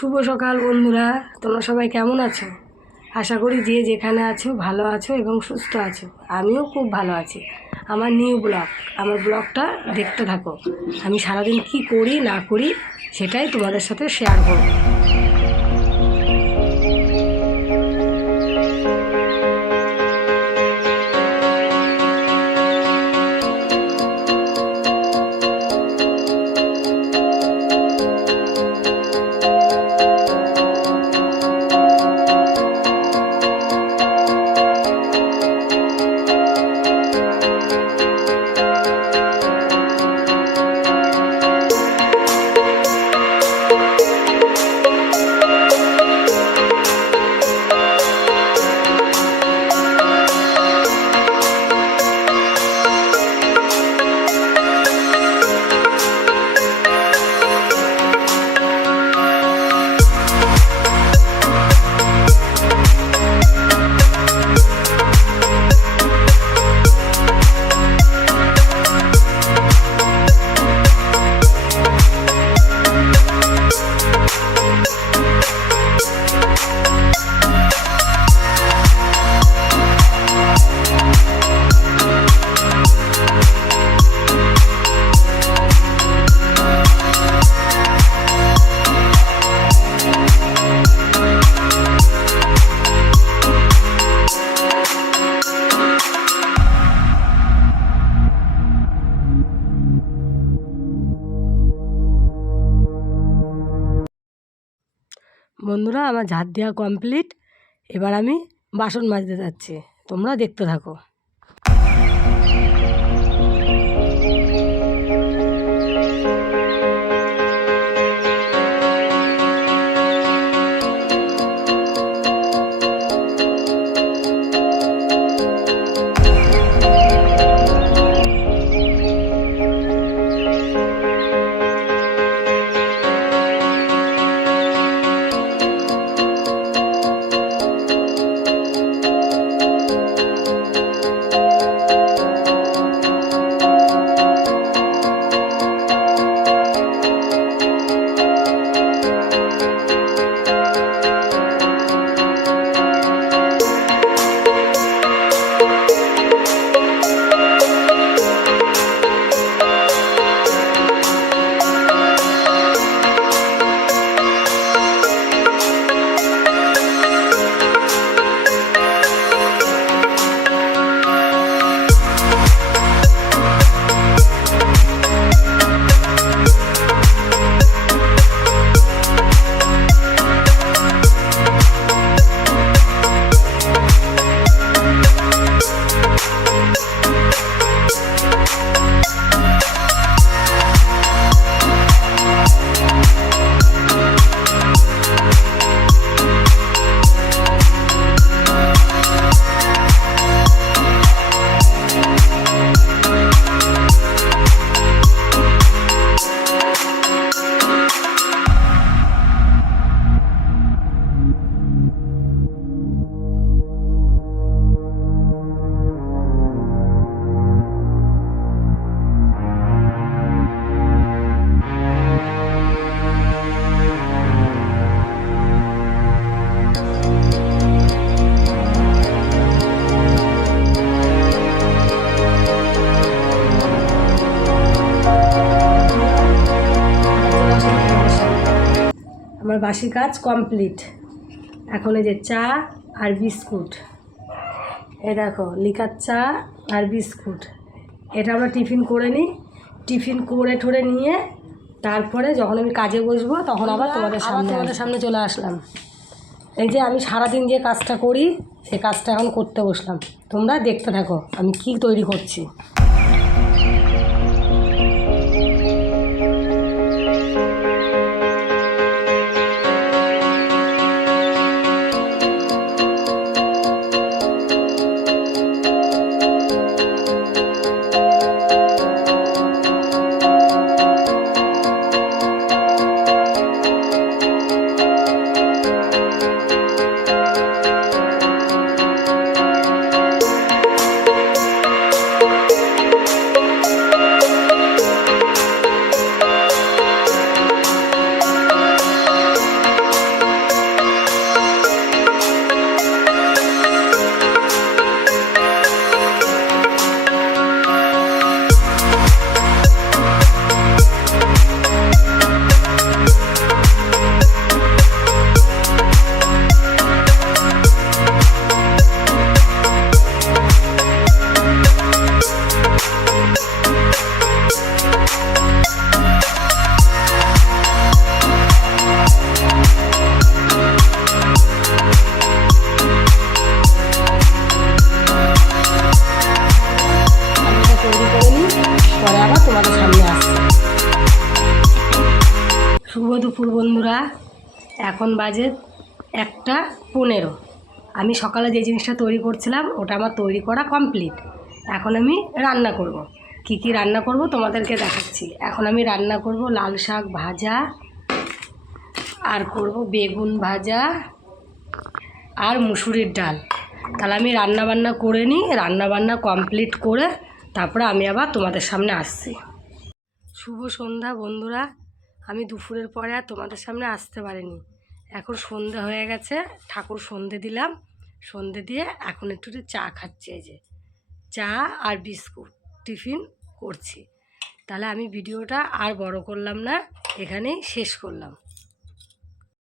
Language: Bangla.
শুভ সকাল বন্ধুরা, তোমরা সবাই কেমন আছো? আশা করি যে যেখানে আছো ভালো আছো এবং সুস্থ আছো। আমিও খুব ভালো আছি। আমার নিউ ব্লগ, আমার ব্লগটা দেখতে থাকো। আমি সারাদিন কি করি না করি সেটাই তোমাদের সাথে শেয়ার করব। বন্ধুরা, আমার ঝাড় দেওয়া কমপ্লিট। এবার আমি বাসন মাজতে যাচ্ছি, তোমরা দেখতে থাকো। আমার বাসি কাজ কমপ্লিট। এখন এই যে চা আর বিস্কুট, এ দেখো লিকার চা আর বিস্কুট, এটা আমরা টিফিন করে নিই। টিফিন করে ঠরে নিয়ে তারপরে যখন আমি কাজে বসবো তখন আবার তোমাদের সামনে চলে আসলাম। এই যে আমি সারাদিন যে কাজটা করি সেই কাজটা এখন করতে বসলাম। তোমরা দেখতে থাকো আমি কি তৈরি করছি। এখন বাজে 1:15। আমি সকালে যে জিনিসটা তৈরি করছিলাম ওটা আমার তৈরি করা কমপ্লিট। এখন আমি রান্না করব। কি কি রান্না করব তোমাদেরকে দেখাচ্ছি। এখন আমি রান্না করব লাল শাক ভাজা, আর করব বেগুন ভাজা, আর মুসুরির ডাল। তাহলে আমি রান্নাবান্না করে নিই, রান্নাবান্না কমপ্লিট করে তারপরে আমি আবার তোমাদের সামনে আসছি। শুভ সন্ধ্যা বন্ধুরা। আমি দুপুরের পরে আর তোমাদের সামনে আসতে পারিনি। এখন সন্ধ্যা হয়ে গেছে, ঠাকুর সন্ধে দিলাম। সন্ধে দিয়ে এখন একটু চা খাচ্ছি। এই যে চা আর বিস্কুট টিফিন করছি। তাহলে আমি ভিডিওটা আর বড় করলাম না, এখানেই শেষ করলাম।